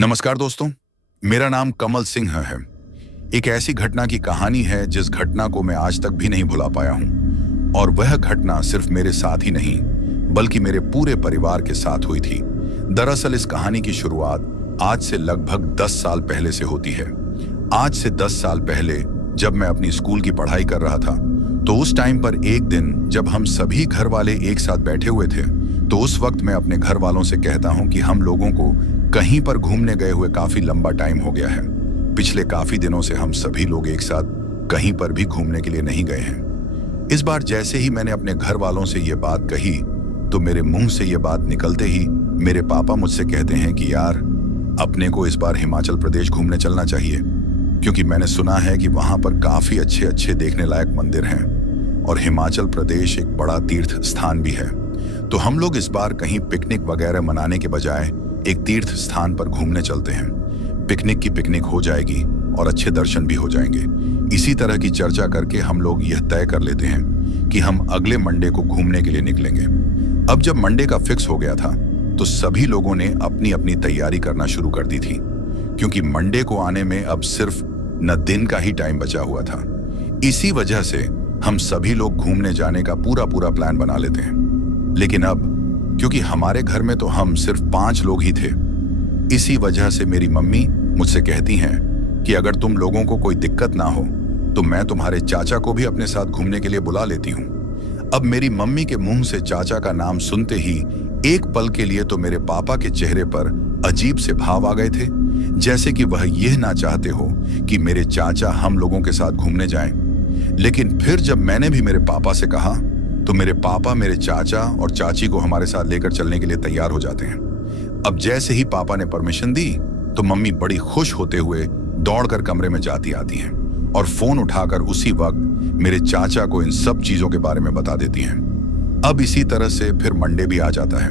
नमस्कार दोस्तों, मेरा नाम कमल सिंह है। एक ऐसी घटना की कहानी है जिस घटना को मैं आज तक भी नहीं भुला पाया हूं। और वह घटना सिर्फ मेरे साथ ही नहीं बल्कि मेरे पूरे परिवार के साथ हुई थी। दरअसल इस कहानी की शुरुआत आज से लगभग 10 साल पहले से होती है। आज से 10 साल पहले जब मैं अपनी स्कूल की पढ़ाई कर रहा था, तो उस टाइम पर एक दिन जब हम सभी घर वाले एक साथ बैठे हुए थे, तो उस वक्त मैं अपने घर वालों से कहता हूं कि हम लोगों को कहीं पर घूमने गए हुए काफी लंबा टाइम हो गया है। पिछले काफी दिनों से हम सभी लोग एक साथ कहीं पर भी घूमने के लिए नहीं गए हैं। इस बार जैसे ही मैंने अपने घर वालों से ये बात कही, तो मेरे मुंह से ये बात निकलते ही मेरे पापा मुझसे कहते हैं कि यार, अपने को इस बार हिमाचल प्रदेश घूमने चलना चाहिए, क्योंकि मैंने सुना है कि वहां पर काफी अच्छे अच्छे देखने लायक मंदिर हैं और हिमाचल प्रदेश एक बड़ा तीर्थ स्थान भी है। तो हम लोग इस बार कहीं पिकनिक वगैरह मनाने के बजाय एक तीर्थ स्थान पर घूमने चलते हैं। पिकनिक की पिकनिक हो जाएगी और अच्छे दर्शन भी हो जाएंगे। इसी तरह की चर्चा करके हम लोग यह तय कर लेते हैं कि हम अगले मंडे को घूमने के लिए निकलेंगे। अब जब मंडे का फिक्स हो गया था, तो सभी लोगों ने अपनी अपनी तैयारी करना शुरू कर दी थी, क्योंकि मंडे को आने में अब सिर्फ न दिन का ही टाइम बचा हुआ था। इसी वजह से हम सभी लोग घूमने जाने का पूरा प्लान बना लेते हैं। लेकिन अब क्योंकि हमारे घर में तो हम सिर्फ 5 लोग ही थे, इसी वजह से मेरी मम्मी मुझसे कहती हैं कि अगर तुम लोगों को कोई दिक्कत ना हो तो मैं तुम्हारे चाचा को भी अपने साथ घूमने के लिए बुला लेती हूँ। अब मेरी मम्मी के मुंह से चाचा का नाम सुनते ही एक पल के लिए तो मेरे पापा के चेहरे पर अजीब से भाव आ गए थे, जैसे कि वह यह ना चाहते हो कि मेरे चाचा हम लोगों के साथ घूमने जाएं। लेकिन फिर जब मैंने भी मेरे पापा से कहा, तो मेरे पापा मेरे चाचा और चाची को हमारे साथ लेकर चलने के लिए तैयार हो जाते हैं। अब जैसे ही पापा ने परमिशन दी, तो मम्मी बड़ी खुश होते हुए दौड़कर कमरे में जाती आती हैं और फोन उठाकर उसी वक्त मेरे चाचा को इन सब चीजों के बारे में बता देती हैं। अब इसी तरह से फिर मंडे भी आ जाता है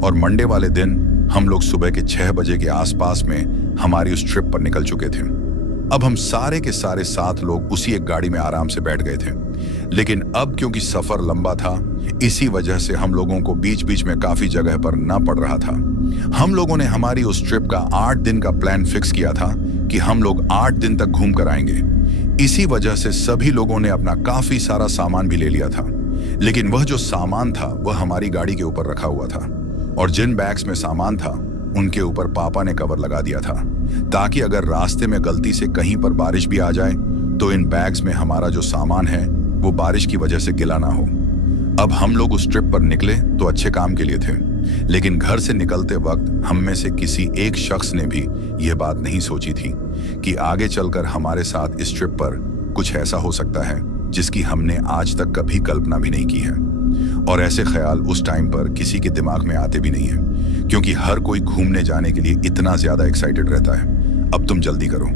और मंडे वाले दिन हम लोग सुबह के 6 बजे के आसपास में हमारी उस ट्रिप पर निकल चुके थे। अब हम सारे के सारे 7 लोग उसी एक गाड़ी में आराम से बैठ गए थे। लेकिन अब क्योंकि सफर लंबा था, इसी वजह से हम लोगों को बीच बीच में काफी जगह पर ना पड़ रहा था। हम लोगों ने हमारी उस ट्रिप का 8 दिन का प्लान फिक्स किया था कि हम लोग 8 दिन तक घूम कर आएंगे। इसी वजह से सभी लोगों ने अपना काफी सारा सामान भी ले लिया था। लेकिन वह जो सामान था वह हमारी गाड़ी के ऊपर रखा हुआ था, और जिन बैग्स में सामान था उनके ऊपर पापा ने कवर लगा दिया था, ताकि अगर रास्ते में गलती से कहीं पर बारिश भी आ जाए तो इन बैग्स में हमारा जो सामान है वो बारिश की वजह से गिला ना हो। अब हम लोग उस ट्रिप पर निकले तो अच्छे काम के लिए थे, लेकिन घर से निकलते वक्त हम में से किसी एक शख्स ने भी यह बात नहीं सोची थी कि आगे चलकर हमारे साथ इस ट्रिप पर कुछ ऐसा हो सकता है जिसकी हमने आज तक कभी कल्पना भी नहीं की है। और ऐसे ख्याल उस टाइम पर किसी के दिमाग में आते भी नहीं है, क्योंकि हर कोई घूमने जाने के लिए इतना ज्यादा एक्साइटेड रहता है। अब तुम जल्दी करो,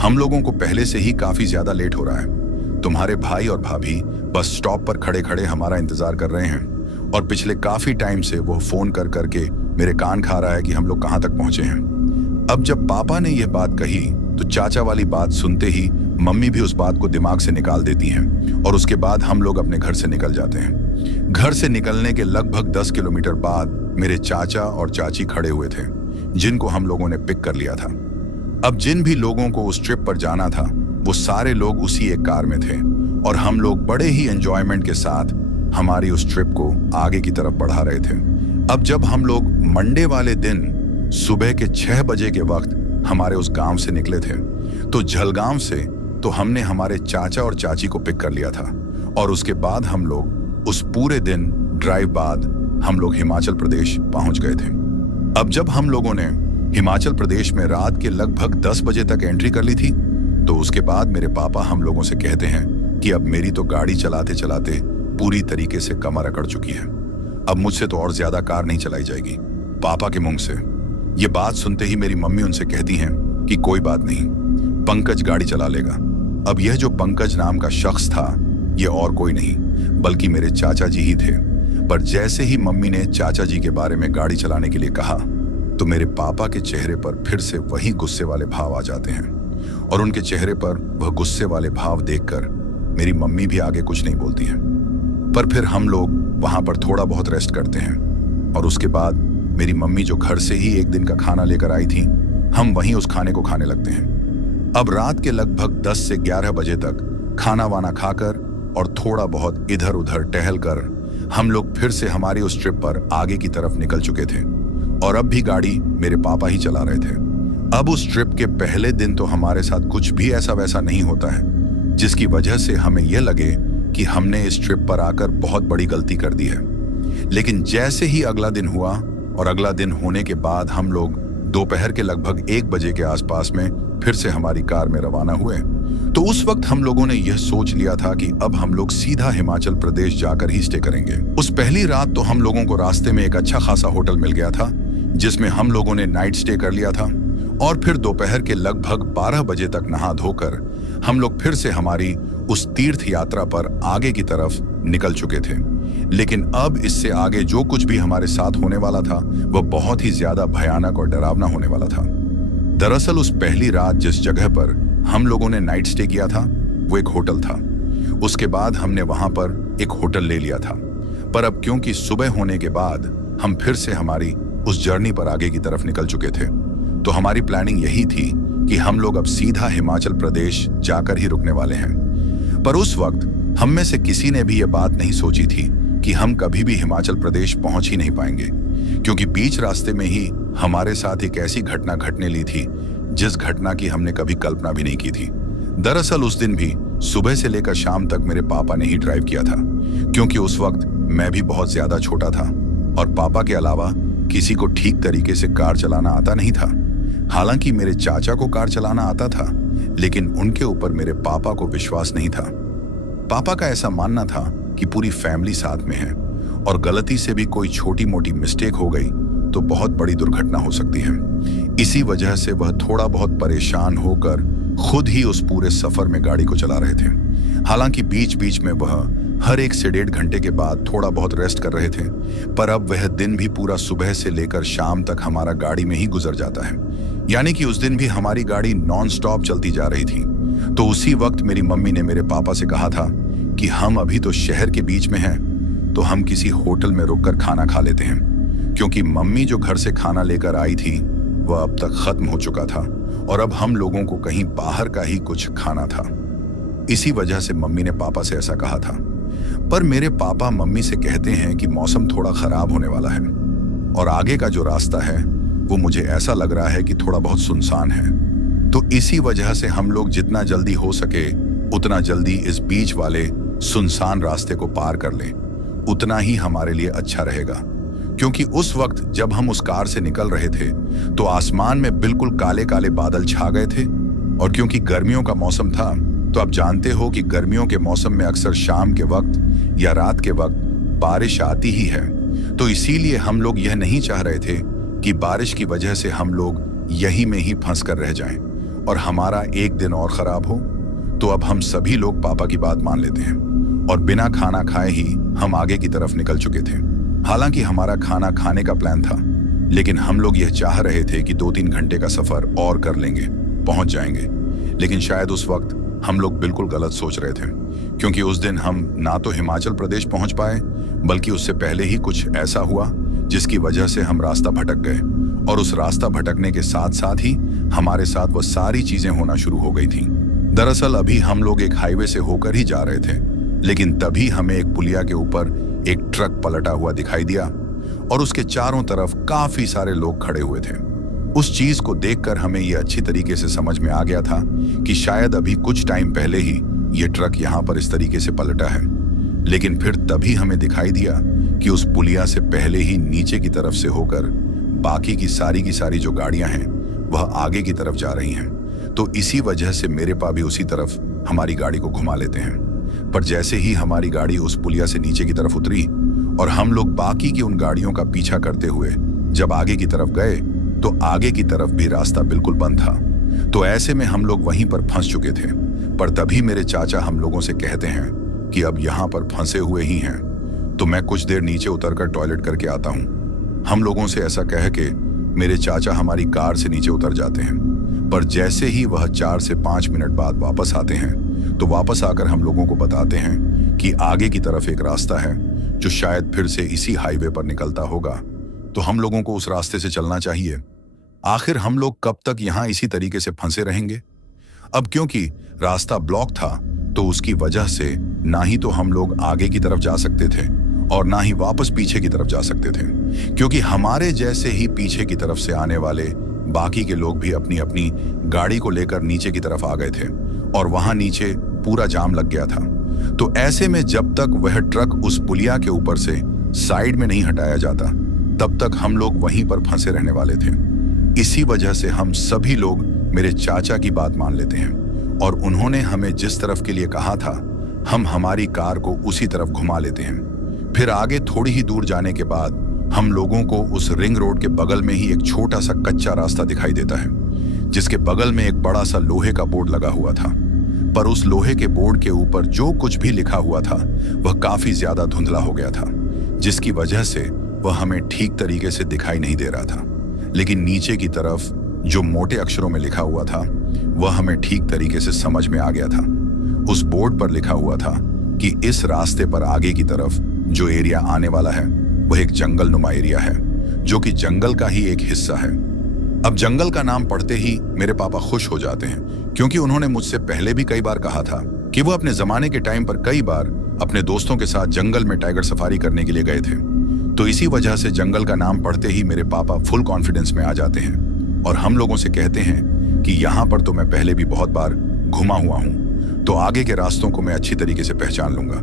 हम लोगों को पहले से ही काफी ज्यादा लेट हो रहा है। तुम्हारे भाई और भाभी बस स्टॉप पर खड़े खड़े हमारा इंतजार कर रहे हैं, और पिछले काफी टाइम से वो फोन कर करके मेरे कान खा रहा है कि हम लोग कहाँ तक पहुंचे हैं। अब जब पापा ने यह बात कही, तो चाचा वाली बात सुनते ही मम्मी भी उस बात को दिमाग से निकाल देती हैं, और उसके बाद हम लोग अपने घर से निकल जाते हैं। घर से निकलने के लगभग 10 किलोमीटर बाद मेरे चाचा और चाची खड़े हुए थे, जिनको हम लोगों ने पिक कर लिया था। अब जिन भी लोगों को उस ट्रिप पर जाना था वो सारे लोग उसी एक कार में थे, और हम लोग बड़े ही एंजॉयमेंट के साथ हमारी उस ट्रिप को आगे की तरफ बढ़ा रहे थे। अब जब हम लोग मंडे वाले दिन सुबह के 6 बजे के वक्त हमारे उस गांव से निकले थे, तो झलगांव से तो हमने हमारे चाचा और चाची को पिक कर लिया था, और उसके बाद हम लोग उस पूरे दिन ड्राइव बाद हम लोग हिमाचल प्रदेश पहुंच गए थे। अब जब हम लोगों ने हिमाचल प्रदेश में रात के लगभग 10 बजे तक एंट्री कर ली थी, तो उसके बाद मेरे पापा हम लोगों से कहते हैं कि अब मेरी तो गाड़ी चलाते चलाते पूरी तरीके से कमर अकड़ चुकी है, अब मुझसे तो और ज्यादा कार नहीं चलाई जाएगी। पापा के मुंह से ये बात सुनते ही मेरी मम्मी उनसे कहती हैं कि कोई बात नहीं, पंकज गाड़ी चला लेगा। अब यह जो पंकज नाम का शख्स था, ये और कोई नहीं बल्कि मेरे चाचा जी ही थे। पर जैसे ही मम्मी ने चाचा जी के बारे में गाड़ी चलाने के लिए कहा, तो मेरे पापा के चेहरे पर फिर से वही गुस्से वाले भाव आ जाते हैं, और उनके चेहरे पर वह गुस्से वाले भाव देखकर मेरी मम्मी भी आगे कुछ नहीं बोलती है। पर फिर हम लोग वहां पर थोड़ा बहुत रेस्ट करते हैं, और उसके बाद मेरी मम्मी जो घर से ही एक दिन का खाना लेकर आई थी, हम वहीं उस खाने को खाने लगते हैं। अब रात के लगभग 10 से 11 बजे तक खाना वाना खाकर और थोड़ा बहुत इधर उधर टहल कर हम लोग फिर से हमारी उस ट्रिप पर आगे की तरफ निकल चुके थे और अब भी गाड़ी मेरे पापा ही चला रहे थे। अब उस ट्रिप के पहले दिन तो हमारे साथ कुछ भी ऐसा वैसा नहीं होता है जिसकी वजह से हमें यह लगे कि हमने इस ट्रिप पर आकर बहुत बड़ी गलती कर दी है। लेकिन जैसे ही अगला दिन हुआ और अगला दिन होने के बाद हम लोग दोपहर के लगभग 1 बजे के आसपास में फिर से हमारी कार में रवाना हुए, तो उस वक्त हम लोगों ने यह सोच लिया था कि अब हम लोग सीधा हिमाचल प्रदेश जाकर ही स्टे करेंगे। उस पहली रात तो हम लोगों को रास्ते में एक अच्छा खासा होटल मिल गया था जिसमें हम लोगों ने नाइट स्टे कर लिया था और फिर दोपहर के लगभग 12 बजे तक नहा धोकर हम लोग फिर से हमारी उस तीर्थ यात्रा पर आगे की तरफ निकल चुके थे। लेकिन अब इससे आगे जो कुछ भी हमारे साथ होने वाला था वह बहुत ही ज्यादा भयानक और डरावना होने वाला था। दरअसल उस पहली रात जिस जगह पर हम लोगों ने नाइट स्टे किया था वो एक होटल था। उसके बाद हमने वहां पर एक होटल ले लिया था, पर अब क्योंकि सुबह होने के बाद हम फिर से हमारी उस जर्नी पर आगे की तरफ निकल चुके थे, तो हमारी प्लानिंग यही थी कि हम लोग अब सीधा हिमाचल प्रदेश जाकर ही रुकने वाले हैं। पर उस वक्त हम में से किसी ने भी यह बात नहीं सोची थी कि हम कभी भी हिमाचल प्रदेश पहुंच ही नहीं पाएंगे, क्योंकि बीच रास्ते में ही हमारे साथ एक ऐसी घटना घटने ली थी जिस घटना की हमने कभी कल्पना भी नहीं की थी। दरअसल उस दिन भी सुबह से लेकर शाम तक मेरे पापा ने ही ड्राइव किया था, क्योंकि उस वक्त मैं भी बहुत ज्यादा छोटा था और पापा के अलावा किसी को ठीक तरीके से कार चलाना आता नहीं था। हालांकि मेरे चाचा को कार चलाना आता था, लेकिन उनके ऊपर मेरे पापा को विश्वास नहीं था। पापा का ऐसा मानना था कि पूरी फैमिली साथ में है और गलती से भी कोई छोटी मोटी मिस्टेक हो गई तो बहुत बड़ी दुर्घटना हो सकती है। इसी वजह से वह थोड़ा बहुत परेशान होकर खुद ही उस पूरे सफर में गाड़ी को चला रहे थे। हालांकि बीच बीच में वह हर 1 से 1.5 घंटे के बाद थोड़ा बहुत रेस्ट कर रहे थे, पर अब वह दिन भी पूरा सुबह से लेकर शाम तक हमारा गाड़ी में ही गुजर जाता है। यानी कि उस दिन भी हमारी गाड़ी नॉन स्टॉप चलती जा रही थी। तो उसी वक्त मेरी मम्मी ने मेरे पापा से कहा था कि हम अभी तो शहर के बीच में हैं, तो हम किसी होटल में रुककर खाना खा लेते हैं, क्योंकि मम्मी जो घर से खाना लेकर आई थी वह अब तक खत्म हो चुका था और अब हम लोगों को कहीं बाहर का ही कुछ खाना था। इसी वजह से मम्मी ने पापा से ऐसा कहा था। पर मेरे पापा मम्मी से कहते हैं कि मौसम थोड़ा खराब होने वाला है और आगे का जो रास्ता है वो मुझे ऐसा लग रहा है कि थोड़ा बहुत सुनसान है, तो इसी वजह से हम लोग जितना जल्दी हो सके उतना जल्दी इस बीच वाले सुनसान रास्ते को पार कर लें, उतना ही हमारे लिए अच्छा रहेगा। क्योंकि उस वक्त जब हम उस कार से निकल रहे थे तो आसमान में बिल्कुल काले काले बादल छा गए थे और क्योंकि गर्मियों का मौसम था, तो आप जानते हो कि गर्मियों के मौसम में अक्सर शाम के वक्त या रात के वक्त बारिश आती ही है। तो इसीलिए हम लोग यह नहीं चाह रहे थे कि बारिश की वजह से हम लोग यहीं में ही फंस कर रह जाएं और हमारा एक दिन और खराब हो। तो अब हम सभी लोग पापा की बात मान लेते हैं और बिना खाना खाए ही हम आगे की तरफ निकल चुके थे। हालांकि हमारा खाना खाने का प्लान था, लेकिन हम लोग यह चाह रहे थे कि 2-3 घंटे का सफर और कर लेंगे, पहुंच जाएंगे। लेकिन शायद उस वक्त हम लोग बिल्कुल गलत सोच रहे थे, क्योंकि उस दिन हम ना तो हिमाचल प्रदेश पहुंच पाए, बल्कि उससे पहले ही कुछ ऐसा हुआ जिसकी वजह से हम रास्ता भटक गए और उस रास्ता भटकने के साथ साथ ही हमारे साथ वह सारी चीजें होना शुरू हो गई थी। दरअसल अभी हम लोग एक हाईवे से होकर ही जा रहे थे, लेकिन तभी हमें एक पुलिया के ऊपर एक ट्रक पलटा हुआ दिखाई दिया और उसके चारों तरफ काफी सारे लोग खड़े हुए थे। उस चीज को देखकर हमें यह अच्छी तरीके से समझ में आ गया था कि शायद अभी कुछ टाइम पहले ही यह ट्रक यहाँ पर इस तरीके से पलटा है। लेकिन फिर तभी हमें दिखाई दिया कि उस पुलिया से पहले ही नीचे की तरफ से होकर बाकी की सारी जो गाड़ियां हैं वह आगे की तरफ जा रही हैं। तो इसी वजह से मेरे पापा भी उसी तरफ हमारी गाड़ी को घुमा लेते हैं। पर जैसे ही हमारी गाड़ी उस पुलिया से नीचे की तरफ उतरी और हम लोग बाकी की उन गाड़ियों का पीछा करते हुए जब आगे की तरफ गए, तो आगे की तरफ भी रास्ता बिल्कुल बंद था। तो ऐसे में हम लोग वहीं पर फंस चुके थे। पर तभी मेरे चाचा हम लोगों से कहते हैं कि अब यहाँ पर फंसे हुए ही हैं, तो मैं कुछ देर नीचे उतरकर टॉयलेट करके आता हूँ। हम लोगों से ऐसा कह के मेरे चाचा हमारी कार से नीचे उतर जाते हैं। पर जैसे ही वह 4 से 5 मिनट बाद वापस आते हैं, तो वापस आकर हम लोगों को बताते हैं कि आगे की तरफ एक रास्ता है जो शायद फिर से इसी हाईवे पर निकलता होगा, तो हम लोगों को उस रास्ते से चलना चाहिए। आखिर हम लोग कब तक यहाँ इसी तरीके से फंसे रहेंगे? अब क्योंकि रास्ता ब्लॉक था तो उसकी वजह से ना ही तो हम लोग आगे की तरफ जा सकते थे और ना ही वापस पीछे की तरफ जा सकते थे, क्योंकि हमारे जैसे ही पीछे की तरफ से आने वाले बाकी के लोग भी अपनी अपनी गाड़ी को लेकर नीचे की तरफ आ गए थे और वहां नीचे पूरा जाम लग गया था। तो ऐसे में जब तक वह ट्रक उस पुलिया के ऊपर से साइड में नहीं हटाया जाता तब तक हम लोग वहीं पर फंसे रहने वाले थे। इसी वजह से हम सभी लोग मेरे चाचा की बात मान लेते हैं और उन्होंने हमें जिस तरफ के लिए कहा था हम हमारी कार को उसी तरफ घुमा लेते हैं। फिर आगे थोड़ी ही दूर जाने के बाद हम लोगों को उस रिंग रोड के बगल में ही एक छोटा सा कच्चा रास्ता दिखाई देता है, जिसके बगल में एक बड़ा सा लोहे का बोर्ड लगा हुआ था। पर उस लोहे के बोर्ड के ऊपर जो कुछ भी लिखा हुआ था वह काफी ज्यादा धुंधला हो गया था, जिसकी वजह से वह हमें ठीक तरीके से दिखाई नहीं दे रहा था। लेकिन नीचे की तरफ जो मोटे अक्षरों में लिखा हुआ था वह हमें ठीक तरीके से समझ में आ गया था। उस बोर्ड पर लिखा हुआ था कि इस रास्ते पर आगे की तरफ जो एरिया आने वाला है वह एक जंगल नुमा एरिया है, जो कि जंगल का ही एक हिस्सा है। अब जंगल का नाम पढ़ते ही मेरे पापा खुश हो जाते हैं, क्योंकि उन्होंने मुझसे पहले भी कई बार कहा था कि वो अपने जमाने के टाइम पर कई बार अपने दोस्तों के साथ जंगल में टाइगर सफारी करने के लिए गए थे। तो इसी वजह से जंगल का नाम पढ़ते ही मेरे पापा फुल कॉन्फिडेंस में आ जाते हैं और हम लोगों से कहते हैं कि यहाँ पर तो मैं पहले भी बहुत बार घुमा हुआ हूँ, तो आगे के रास्तों को मैं अच्छी तरीके से पहचान लूंगा।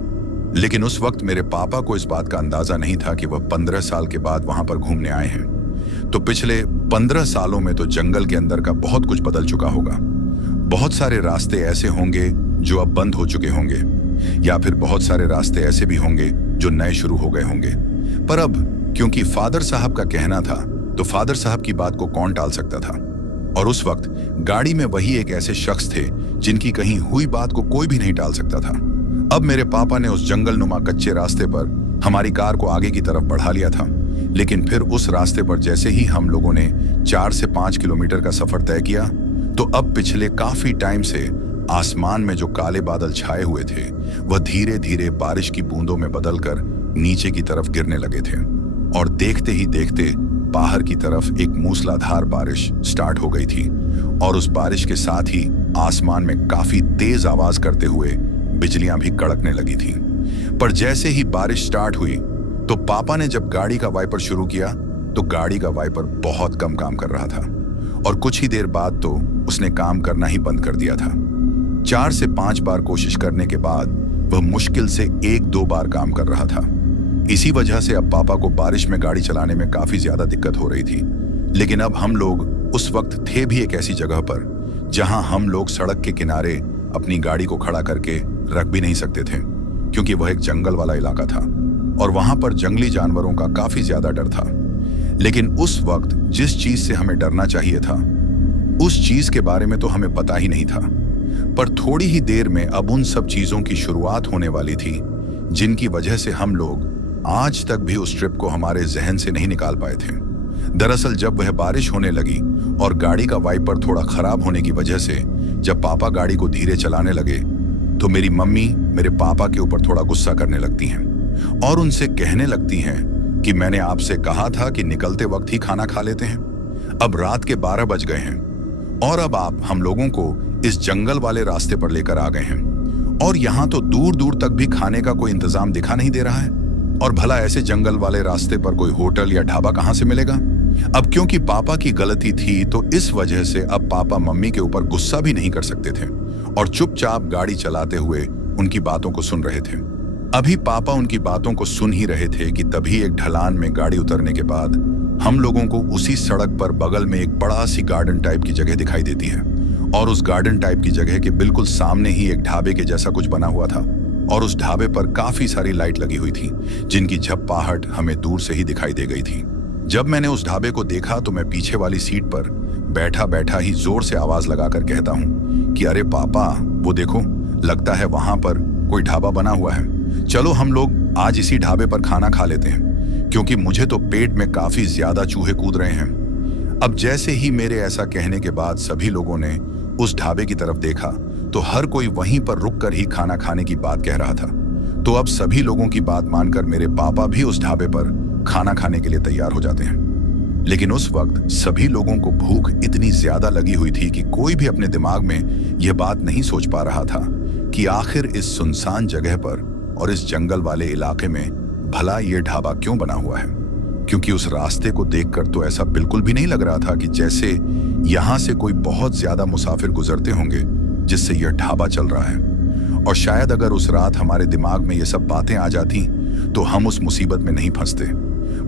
लेकिन उस वक्त मेरे पापा को इस बात का अंदाजा नहीं था कि वह 15 साल के बाद वहां पर घूमने आए हैं। तो पिछले 15 सालों में तो जंगल के अंदर का बहुत कुछ बदल चुका होगा। बहुत सारे रास्ते ऐसे होंगे जो अब बंद हो चुके होंगे, या फिर बहुत सारे रास्ते ऐसे भी होंगे जो नए शुरू हो गए होंगे। पर अब क्योंकि फादर साहब का कहना था तो फादर साहब की बात को कौन टाल सकता था। और उस वक्त गाड़ी में वही एक ऐसे शख्स थे जिनकी कहीं हुई बात को कोई भी नहीं टाल सकता था। अब मेरे पापा ने उस जंगल नुमा कच्चे रास्ते पर हमारी कार को आगे की तरफ बढ़ा लिया था। लेकिन फिर उस रास्ते पर जैसे ही हम लोगों ने 4 से 5 किलोमीटर का सफर तय किया तो अब पिछले काफी टाइम से आसमान में जो काले बादल छाए हुए थे वह धीरे धीरे बारिश की बूंदों में बदलकर नीचे की तरफ गिरने लगे थे। और देखते ही देखते बाहर की तरफ एक मूसलाधार बारिश स्टार्ट हो गई थी और उस बारिश के साथ ही आसमान में काफी तेज आवाज करते हुए बिजलियां भी कड़कने लगी थी। पर जैसे ही बारिश स्टार्ट हुई तो पापा ने जब गाड़ी का वाइपर शुरू किया तो गाड़ी का वाइपर बहुत कम काम कर रहा था और कुछ ही देर बाद तो उसने काम करना ही बंद कर दिया था। 4 से 5 बार कोशिश करने के बाद वह मुश्किल से 1-2 बार काम कर रहा था। इसी वजह से अब पापा को बारिश में गाड़ी चलाने में काफी ज्यादा दिक्कत हो रही थी। लेकिन अब हम लोग उस वक्त थे भी एक ऐसी जगह पर जहां हम लोग सड़क के किनारे अपनी गाड़ी को खड़ा करके रख भी नहीं सकते थे, क्योंकि वह एक जंगल वाला इलाका था और वहां पर जंगली जानवरों का काफी ज्यादा डर था। लेकिन उस वक्त जिस चीज से हमें डरना चाहिए था उस चीज के बारे में तो हमें पता ही नहीं था। पर थोड़ी ही देर में अब उन सब चीजों की शुरुआत होने वाली थी जिनकी वजह से हम लोग आज तक भी उस ट्रिप को हमारे जहन से नहीं निकाल पाए थे। दरअसल जब वह बारिश होने लगी और गाड़ी का वाइपर थोड़ा खराब होने की वजह से जब पापा गाड़ी को धीरे चलाने लगे तो मेरी मम्मी मेरे पापा के ऊपर थोड़ा गुस्सा करने लगती हैं और उनसे कहने लगती हैं कि मैंने आपसे कहा था कि निकलते वक्त ही खाना खा लेते हैं। अब रात के 12 बज गए हैं और अब आप हम लोगों को इस जंगल वाले रास्ते पर लेकर आ गए हैं और यहाँ तो दूर दूर तक भी खाने का कोई इंतजाम दिखा नहीं दे रहा है। और भला ऐसे जंगल वाले रास्ते पर कोई होटल या ढाबा कहाँ से मिलेगा? अब क्योंकि पापा की गलती थी तो इस वजह से अब पापा मम्मी के ऊपर गुस्सा भी नहीं कर सकते थे और चुपचाप गाड़ी चलाते हुए उनकी बातों को सुन रहे थे। अभी पापा उनकी बातों को सुन ही रहे थे कि तभी एक ढलान में गाड़ी उतरने के बाद हम लोगों को उसी सड़क पर बगल में एक बड़ा सी गार्डन टाइप की जगह दिखाई देती है और उस गार्डन टाइप की जगह के बिल्कुल सामने ही एक ढाबे के जैसा कुछ बना हुआ था और उस ढाबे पर काफी सारी लाइट लगी हुई थी जिनकी झप्पाहट हमें दूर से ही दिखाई दे गई थी। जब मैंने उस ढाबे को देखा तो मैं पीछे वाली सीट पर बैठा बैठा ही जोर से आवाज लगाकर कहता हूँ कि अरे पापा वो देखो, लगता है वहां पर कोई ढाबा बना हुआ है, चलो हम लोग आज इसी ढाबे पर खाना खा लेते हैं, क्योंकि मुझे तो पेट में काफी ज्यादा चूहे कूद रहे हैं। अब जैसे ही मेरे ऐसा कहने के बाद सभी लोगों ने उस ढाबे की तरफ देखा तो हर कोई वहीं पर रुककर ही खाना खाने की बात कह रहा था। तो अब सभी लोगों की बात मानकर मेरे पापा भी उस ढाबे पर खाना खाने के लिए तैयार हो जाते हैं। लेकिन उस वक्त सभी लोगों को भूख इतनी ज्यादा लगी हुई थी कि कोई भी अपने दिमाग में यह बात नहीं सोच पा रहा था कि आखिर इस सुनसान जगह पर और इस जंगल वाले इलाके में भला ये ढाबा क्यों बना हुआ है। क्योंकि उस रास्ते को देखकर तो ऐसा बिल्कुल भी नहीं लग रहा था कि जैसे यहां से कोई बहुत ज्यादा मुसाफिर गुजरते होंगे जिससे यह ढाबा चल रहा है। और शायद अगर उस रात हमारे दिमाग में ये सब बातें आ जाती तो हम उस मुसीबत में नहीं फंसते।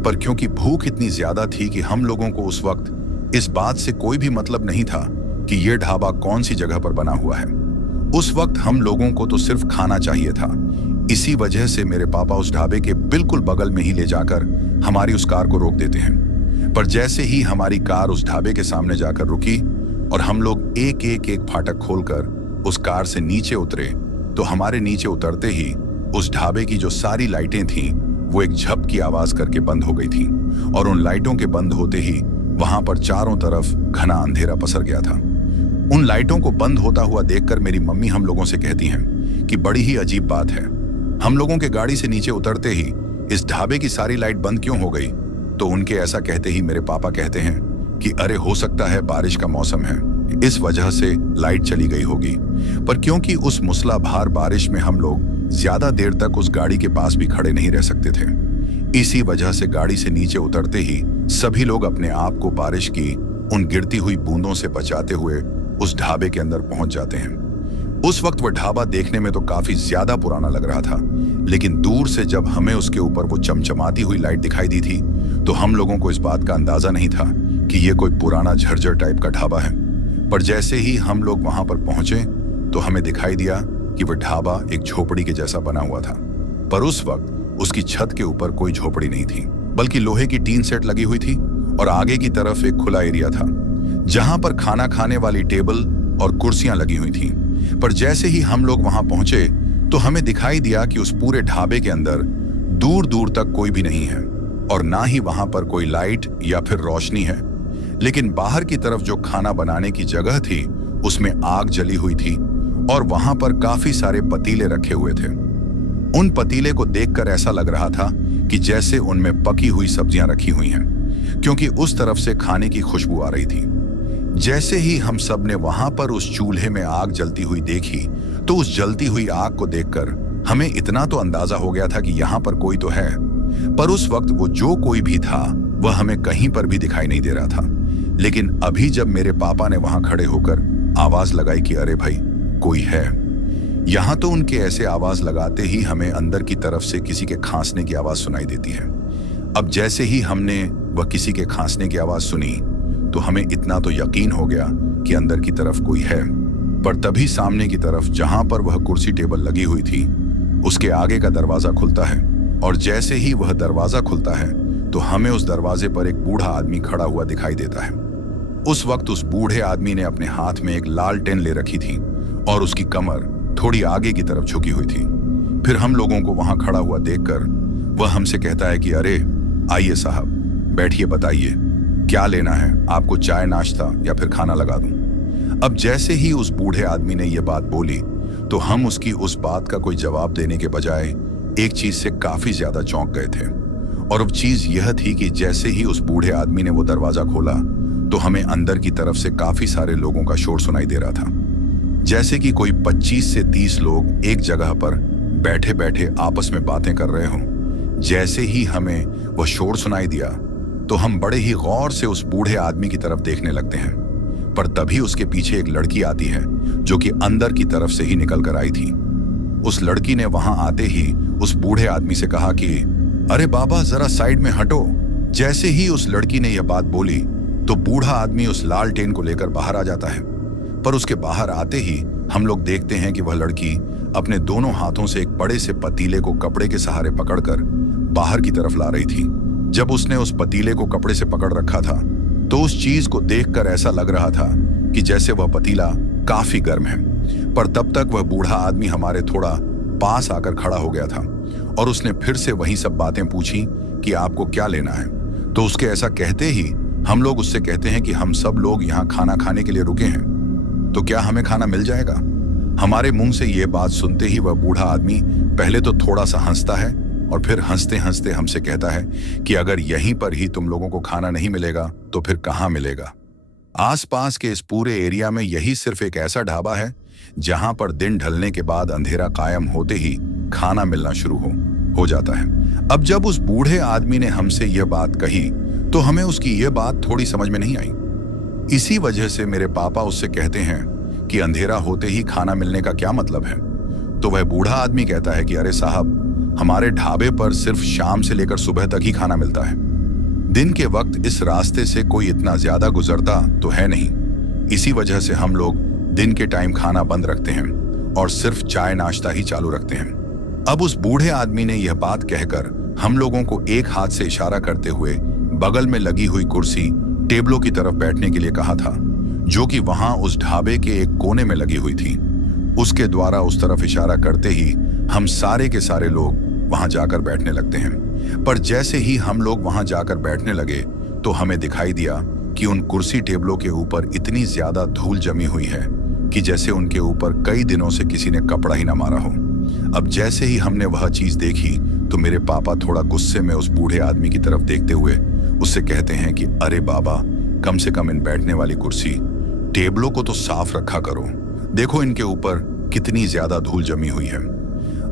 पर क्योंकि भूख इतनी ज्यादा थी कि हम लोगों को उस वक्त इस बात से कोई भी मतलब नहीं था कि यह ढाबा कौन सी जगह पर बना हुआ है। उस वक्त हम लोगों को तो सिर्फ खाना चाहिए था। इसी वजह से मेरे पापा उस ढाबे के बिल्कुल बगल में ही ले जाकर हमारी उस कार को रोक देते हैं। पर जैसे ही हमारी कार उस ढाबे के सामने जाकर रुकी और हम लोग एक एक एक फाटक खोलकर उस कार से नीचे उतरे, तो हमारे नीचे उतरते ही उस ढाबे की जो सारी लाइटें थीं वो एक झप की आवाज करके बंद हो गई थी। और उन लाइटों के बंद होते ही वहां पर चारों तरफ घना अंधेरा पसर गया था। उन लाइटों को बंद होता हुआ देखकर मेरी मम्मी हम लोगों से कहती हैं कि बड़ी ही अजीब बात है, हम लोगों के गाड़ी से नीचे उतरते ही इस ढाबे की सारी लाइट बंद क्यों हो गई। तो उनके ऐसा कहते ही मेरे पापा कहते हैं कि अरे हो सकता है बारिश का मौसम है, इस वजह से लाइट चली गई होगी। पर क्योंकि उस मूसलाधार बारिश में हम लोग ज्यादा देर तक उस गाड़ी के पास भी खड़े नहीं रह सकते थे, इसी वजह से गाड़ी से नीचे उतरते ही सभी लोग अपने आप को बारिश की उन गिरती हुई बूंदों से बचाते हुए उस ढाबे के अंदर पहुंच जाते हैं। उस वक्त वह ढाबा देखने में तो काफी ज्यादा पुराना लग रहा था, लेकिन दूर से जब हमें उसके ऊपर वो चमचमाती हुई लाइट दिखाई दी थी तो हम लोगों को इस बात का अंदाजा नहीं था कि यह कोई पुराना झर्जर टाइप का ढाबा है। पर जैसे ही हम लोग वहां पर पहुंचे तो हमें दिखाई दिया कि वह ढाबा एक झोपड़ी के जैसा बना हुआ था। पर उस वक्त उसकी छत के ऊपर कोई झोपड़ी नहीं थी, बल्कि लोहे की टीन सेट लगी हुई थी और आगे की तरफ एक खुला एरिया था जहां पर खाना खाने वाली टेबल और कुर्सियां लगी हुई थीं। पर जैसे ही हम लोग वहां पहुंचे तो हमें दिखाई दिया कि उस पूरे ढाबे के अंदर दूर दूर तक कोई भी नहीं है और ना ही वहां पर कोई लाइट या फिर रोशनी है। लेकिन बाहर की तरफ जो खाना बनाने की जगह थी उसमें आग जली हुई थी और वहां पर काफी सारे पतीले रखे हुए थे। उन पतीले को देखकर ऐसा लग रहा था कि जैसे उनमें पकी हुई सब्जियां रखी हुई हैं, क्योंकि उस तरफ से खाने की खुशबू आ रही थी। जैसे ही हम सब ने वहां पर उस चूल्हे में आग जलती हुई देखी तो उस जलती हुई आग को देखकर हमें इतना तो अंदाजा हो गया था कि यहाँ पर कोई तो है। पर उस वक्त वो जो कोई भी था वह हमें कहीं पर भी दिखाई नहीं दे रहा था। लेकिन अभी जब मेरे पापा ने वहां खड़े होकर आवाज लगाई कि अरे भाई कोई है, यहां तो उनके ऐसे आवाज लगाते ही हमें अंदर की तरफ से किसी के खांसने की आवाज सुनाई देती है। अब जैसे ही हमने वह किसी के खांसने की आवाज सुनी तो हमें इतना तो यकीन हो गया कि अंदर की तरफ कोई है। पर तभी सामने की तरफ जहां पर वह कुर्सी टेबल लगी हुई थी उसके आगे का दरवाजा खुलता है और जैसे ही वह दरवाजा खुलता है तो हमें उस दरवाजे पर एक बूढ़ा आदमी खड़ा हुआ दिखाई देता है। उस वक्त उस बूढ़े आदमी ने अपने हाथ में एक लालटेन ले रखी थी और उसकी कमर थोड़ी आगे की तरफ झुकी हुई थी। फिर हम लोगों को वहां खड़ा हुआ देखकर वह हमसे कहता है कि अरे आइए साहब, बैठिए, बताइए क्या लेना है, आपको चाय नाश्ता या फिर खाना लगा दूं। अब जैसे ही उस बूढ़े आदमी ने यह बात बोली तो हम उसकी उस बात का कोई जवाब देने के बजाय एक चीज से काफी ज्यादा चौंक गए थे। और अब चीज यह थी कि जैसे ही उस बूढ़े आदमी ने वो दरवाजा खोला तो हमें अंदर की तरफ से काफी सारे लोगों का शोर सुनाई दे रहा था, जैसे कि कोई 25 से 30 लोग एक जगह पर बैठे बैठे आपस में बातें कर रहे हों। जैसे ही हमें वह शोर सुनाई दिया तो हम बड़े ही गौर से उस बूढ़े आदमी की तरफ देखने लगते हैं। पर तभी उसके पीछे एक लड़की आती है जो कि अंदर की तरफ से ही निकल कर आई थी। उस लड़की ने वहां आते ही उस बूढ़े आदमी से कहा कि अरे बाबा जरा साइड में हटो। जैसे ही उस लड़की ने यह बात बोली तो बूढ़ा आदमी उस लालटेन को लेकर बाहर आ जाता है। पर उसके बाहर आते ही हम लोग देखते हैं कि वह लड़की अपने दोनों हाथों से एक बड़े से पतीले को कपड़े के सहारे पकड़कर बाहर की तरफ ला रही थी। जब उसने उस पतीले को कपड़े से पकड़ रखा था तो उस चीज को देखकर ऐसा लग रहा था कि जैसे वह पतीला काफी गर्म है। पर तब तक वह बूढ़ा आदमी हमारे थोड़ा पास आकर खड़ा हो गया था और उसने फिर से वही सब बातें पूछी कि आपको क्या लेना है। तो उसके ऐसा कहते ही हम लोग उससे कहते हैं कि हम सब लोग यहाँ खाना खाने के लिए रुके हैं, तो क्या हमें खाना मिल जाएगा। हमारे मुंह से ये बात सुनते ही वह बूढ़ा आदमी पहले तो थोड़ा सा हंसता है और फिर हंसते हंसते हमसे कहता है कि अगर यहीं पर ही तुम लोगों को खाना नहीं मिलेगा तो फिर कहाँ मिलेगा। आसपास के इस पूरे एरिया में यही सिर्फ एक ऐसा ढाबा है जहां पर दिन ढलने के बाद अंधेरा कायम होते ही खाना मिलना शुरू हो जाता है। अब जब उस बूढ़े आदमी ने हमसे यह बात कही तो हमें उसकी यह बात थोड़ी समझ में नहीं आई। इसी वजह से मेरे पापा उससे कहते हैं कि अंधेरा होते ही खाना मिलने का क्या मतलब है। तो वह बूढ़ा आदमी कहता है कि अरे साहब, हमारे ढाबे पर सिर्फ शाम से लेकर सुबह तक ही खाना मिलता है। दिन के वक्त इस रास्ते से कोई इतना ज्यादा गुजरता तो है नहीं। इसी वजह से हम लोग दिन के टाइम खाना बंद रखते हैं और सिर्फ चाय नाश्ता ही चालू रखते हैं। अब उस बूढ़े आदमी ने यह बात कहकर हम लोगों को एक हाथ से इशारा करते हुए बगल में लगी हुई कुर्सी टेबलों की तरफ बैठने के लिए कहा था, जो कि वहां उस ढाबे के एक कोने में लगी हुई थी। उसके द्वारा उस तरफ इशारा करते ही हम सारे के सारे लोग वहां जाकर बैठने लगते हैं। पर जैसे ही हम लोग वहां जाकर बैठने लगे तो हमें दिखाई दिया कि उन कुर्सी टेबलों के ऊपर इतनी ज्यादा धूल जमी हुई है कि जैसे उनके ऊपर कई दिनों से किसी ने कपड़ा ही ना मारा हो। अब जैसे ही हमने वह चीज देखी तो मेरे पापा थोड़ा गुस्से में उस बूढ़े आदमी की तरफ देखते हुए उससे कहते हैं कि अरे बाबा, कम से कम इन बैठने वाली कुर्सी टेबलों को तो साफ रखा करो, देखो इनके ऊपर कितनी ज्यादा धूल जमी हुई है।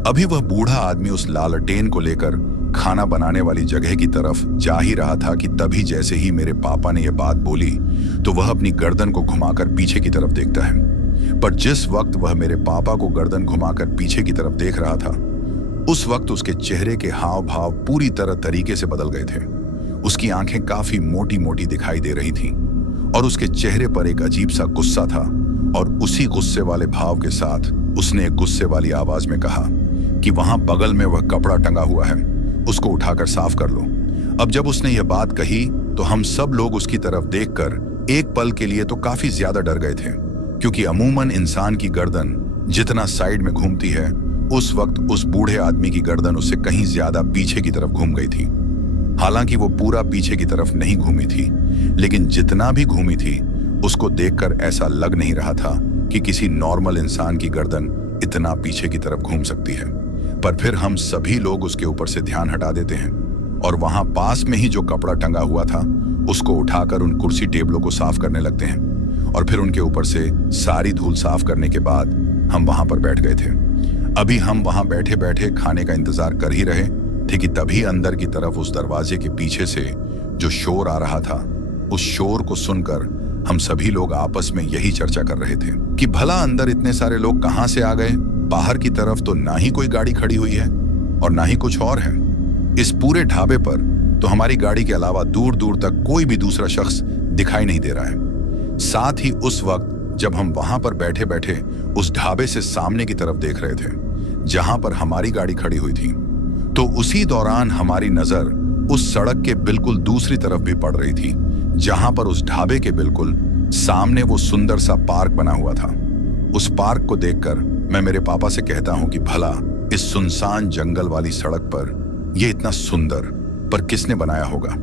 अभी वह बूढ़ा आदमी उस लालटेन को लेकर खाना बनाने वाली जगह की तरफ जा ही रहा था कि तभी जैसे ही मेरे पापा ने यह बात बोली तो वह अपनी गर्दन को घुमाकर पीछे की तरफ देखता है। पर जिस वक्त वह मेरे पापा को गर्दन घुमाकर पीछे की तरफ देख रहा था, उस वक्त उसके चेहरे के हाव भाव पूरी तरह तरीके से बदल गए थे। उसकी आंखें काफी मोटी मोटी दिखाई दे रही थीं और उसके चेहरे पर एक अजीब सा गुस्सा था। और उसी गुस्से वाले भाव के साथ उसने एक गुस्से वाली आवाज में कहा कि वहां बगल में वह कपड़ा टंगा हुआ है, उसको उठाकर साफ कर लो। अब जब उसने यह बात कही तो हम सब लोग उसकी तरफ देखकर एक पल के लिए तो काफी ज्यादा डर गए थे, क्योंकि अमूमन इंसान की गर्दन जितना साइड में घूमती है, उस वक्त उस बूढ़े आदमी की गर्दन उससे कहीं ज्यादा पीछे की तरफ घूम गई थी। हालांकि वो पूरा पीछे की तरफ नहीं घूमी थी, लेकिन जितना भी घूमी थी उसको देखकर ऐसा लग नहीं रहा था कि किसी नॉर्मल इंसान की गर्दन इतना पीछे की तरफ घूम सकती है। पर फिर हम सभी लोग उसके ऊपर से ध्यान हटा देते हैं और वहां पास में ही जो कपड़ा टंगा हुआ था उसको उठाकर उन कुर्सी टेबलों को साफ करने लगते हैं। और फिर उनके ऊपर से सारी धूल साफ करने के बाद हम वहां पर बैठ गए थे। अभी हम वहां बैठे बैठे खाने का इंतजार कर ही रहे थे कि तभी अंदर की तरफ उस दरवाजे के पीछे से जो शोर आ रहा था, उस शोर को सुनकर हम सभी लोग आपस में यही चर्चा कर रहे थे कि भला अंदर इतने सारे लोग कहां से आ गए। बाहर की तरफ तो ना ही कोई गाड़ी खड़ी हुई है और ना ही कुछ और है। इस पूरे ढाबे पर तो हमारी गाड़ी के अलावा दूर दूर तक कोई भी दूसरा शख्स दिखाई नहीं दे रहा है। साथ ही उस वक्त जब हम वहां पर बैठे बैठे उस ढाबे से सामने की तरफ देख रहे थे जहां पर हमारी गाड़ी खड़ी हुई थी, तो उसी दौरान हमारी नजर उस सड़क के बिल्कुल दूसरी तरफ भी पड़ रही थी, जहां पर उस ढाबे के बिल्कुल सामने वो सुंदर सा पार्क बना हुआ था। उस पार्क को देखकर मैं मेरे पापा से कहता हूं कि भला इस सुनसान जंगल वाली सड़क पर यह इतना सुंदर पर किसने बनाया होगा।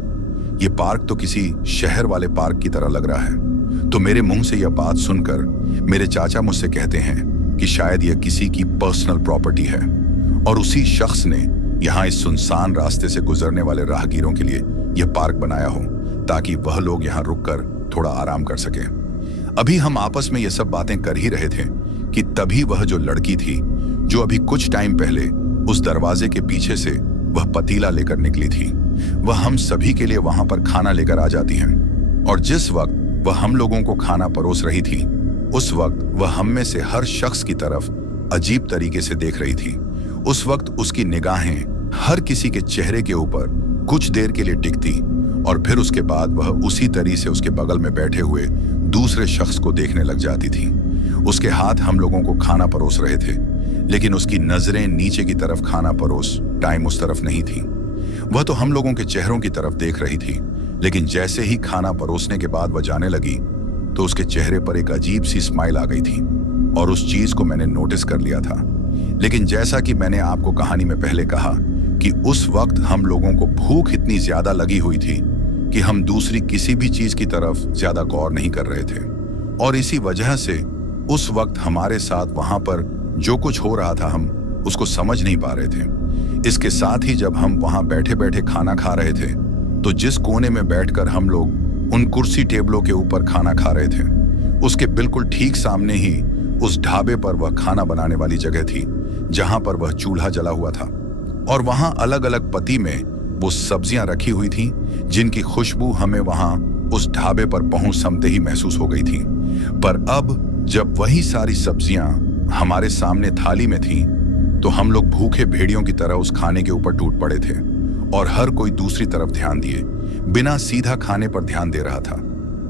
ये पार्क तो किसी शहर वाले पार्क की तरह लग रहा है। तो मेरे मुंह से यह बात सुनकर मेरे चाचा मुझसे कहते हैं कि शायद यह किसी की पर्सनल प्रॉपर्टी है और उसी शख्स ने यहाँ इस सुनसान रास्ते से गुजरने वाले राहगीरों के लिए यह पार्क बनाया हो ताकि वह लोग यहाँ रुककर थोड़ा आराम कर सके। अभी हम आपस में ये सब बातें कर ही रहे थे कि तभी वह जो लड़की थी जो अभी कुछ टाइम पहले उस दरवाजे के पीछे से वह पतीला लेकर निकली थी, वह हम सभी के लिए वहां पर खाना लेकर आ जाती है। और जिस वक्त वह हम लोगों को खाना परोस रही थी, उस वक्त वह हम में से हर शख्स की तरफ अजीब तरीके से देख रही थी। उस वक्त उसकी निगाहें हर किसी के चेहरे के ऊपर कुछ देर के लिए टिकती और फिर उसके बाद वह उसी तरीके से उसके बगल में बैठे हुए दूसरे शख्स को देखने लग जाती थी। उसके हाथ हम लोगों को खाना परोस रहे थे, लेकिन उसकी नजरें नीचे की तरफ खाना परोस टाइम उस तरफ नहीं थी। वह तो हम लोगों के चेहरों की तरफ देख रही थी, लेकिन जैसे ही खाना परोसने के बाद वह जाने लगी तो उसके चेहरे पर एक अजीब सी स्माइल आ गई थी और उस चीज को मैंने नोटिस कर लिया था। लेकिन जैसा कि मैंने आपको कहानी में पहले कहा कि उस वक्त हम लोगों को भूख इतनी ज्यादा लगी हुई थी कि हम दूसरी किसी भी चीज की तरफ ज्यादा गौर नहीं कर रहे थे और इसी वजह से उस वक्त हमारे साथ वहां पर जो कुछ हो रहा था हम उसको समझ नहीं पा रहे थे। इसके साथ ही जब हम वहां बैठे बैठे खाना खा रहे थे तो जिस कोने में बैठकर हम लोग उन कुर्सी टेबलों के ऊपर खाना खा रहे थे उसके बिल्कुल ठीक सामने ही उस ढाबे पर वह खाना बनाने वाली जगह थी जहां पर वह चूल्हा जला हुआ था और वहां अलग अलग पत्ती में वो सब्जियां रखी हुई थी जिनकी खुशबू हमें वहां उस ढाबे पर पहुंच समते ही महसूस हो गई थी। पर अब जब वही सारी सब्जियां हमारे सामने थाली में थी तो हम लोग भूखे भेड़ियों की तरह उस खाने के ऊपर टूट पड़े थे और हर कोई दूसरी तरफ ध्यान दिए बिना सीधा खाने पर ध्यान दे रहा था।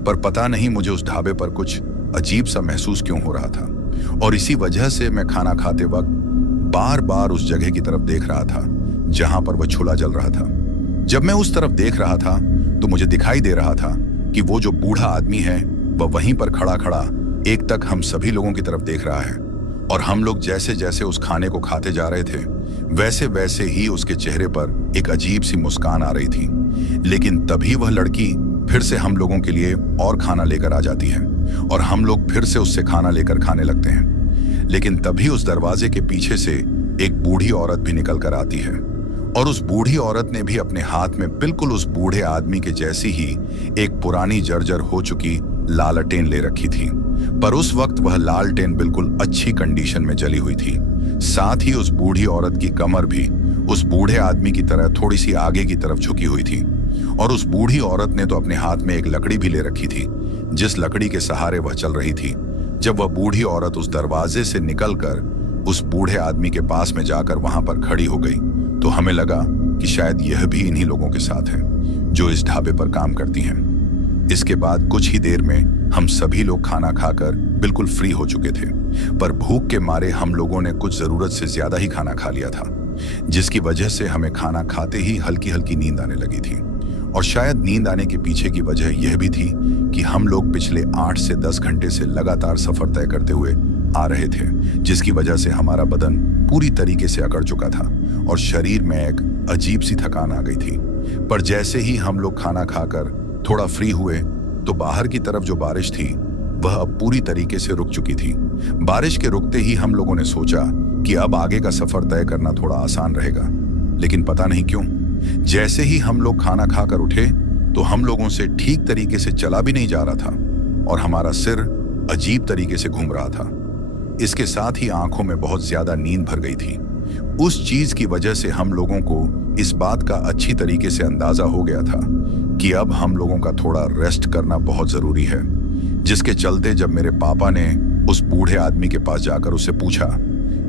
पर पता नहीं मुझे उस ढाबे पर कुछ अजीब सा महसूस क्यों हो रहा था और इसी वजह से मैं खाना खाते वक्त बार बार उस जगह की तरफ देख रहा था जहां पर वह चूल्हा जल रहा था। जब मैं उस तरफ देख रहा था तो मुझे दिखाई दे रहा था कि वो जो बूढ़ा आदमी है वह वहीं पर खड़ा खड़ा एक तक हम सभी लोगों की तरफ देख रहा है और हम लोग जैसे जैसे उस खाने को खाते जा रहे थे वैसे वैसे ही उसके चेहरे पर एक अजीब सी मुस्कान आ रही थी। लेकिन तभी वह लड़की फिर से हम लोगों के लिए और खाना लेकर आ जाती है और हम लोग फिर से उससे खाना लेकर खाने लगते हैं। लेकिन तभी उस दरवाजे के पीछे से एक बूढ़ी औरत भी निकल कर आती है और उस बूढ़ी औरत ने भी अपने हाथ में बिल्कुल उस बूढ़े आदमी के जैसी ही एक पुरानी जर्जर हो चुकी लालटेन ले रखी थी। पर उस वक्त वह लालटेन बिल्कुल अच्छी कंडीशन में जली हुई थी। साथ ही उस बूढ़ी औरत की कमर भी उस बूढ़े आदमी की तरह थोड़ी सी आगे की तरफ झुकी हुई थी और उस बूढ़ी औरत ने तो अपने हाथ में एक लकड़ी भी ले रखी थी जिस लकड़ी के सहारे वह चल रही थी। जब वह बूढ़ी औरत उस दरवाजे से निकलकर उस बूढ़े आदमी के पास में जाकर वहां पर खड़ी हो गई तो हमें लगा कि शायद यह भी इन्हीं लोगों के साथ है जो इस ढाबे पर काम करती हैं। इसके बाद कुछ ही देर में हम सभी लोग खाना खाकर बिल्कुल फ्री हो चुके थे पर भूख के मारे हम लोगों ने कुछ जरूरत से ज्यादा ही खाना खा लिया था जिसकी वजह से हमें खाना खाते ही हल्की हल्की नींद आने लगी थी। और शायद नींद आने के पीछे की वजह यह भी थी कि हम लोग पिछले 8 से 10 घंटे से लगातार सफर तय करते हुए आ रहे थे जिसकी वजह से हमारा बदन पूरी तरीके से अकड़ चुका था और शरीर में एक अजीब सी थकान आ गई थी। पर जैसे ही हम लोग खाना खाकर थोड़ा फ्री हुए तो बाहर की तरफ जो बारिश थी वह अब पूरी तरीके से रुक चुकी थी। बारिश के रुकते ही हम लोगों ने सोचा कि अब आगे का सफर तय करना थोड़ा आसान रहेगा। लेकिन पता नहीं क्यों जैसे ही हम लोग खाना खाकर उठे तो हम लोगों से ठीक तरीके से चला भी नहीं जा रहा था और हमारा सिर अजीब तरीके से घूम रहा था। इसके साथ ही आंखों में बहुत ज्यादा नींद भर गई थी। उस चीज की वजह से हम लोगों को इस बात का अच्छी तरीके से अंदाजा हो गया था कि अब हम लोगों का थोड़ा रेस्ट करना बहुत जरूरी है। जिसके चलते जब मेरे पापा ने उस बूढ़े आदमी के पास जाकर उससे पूछा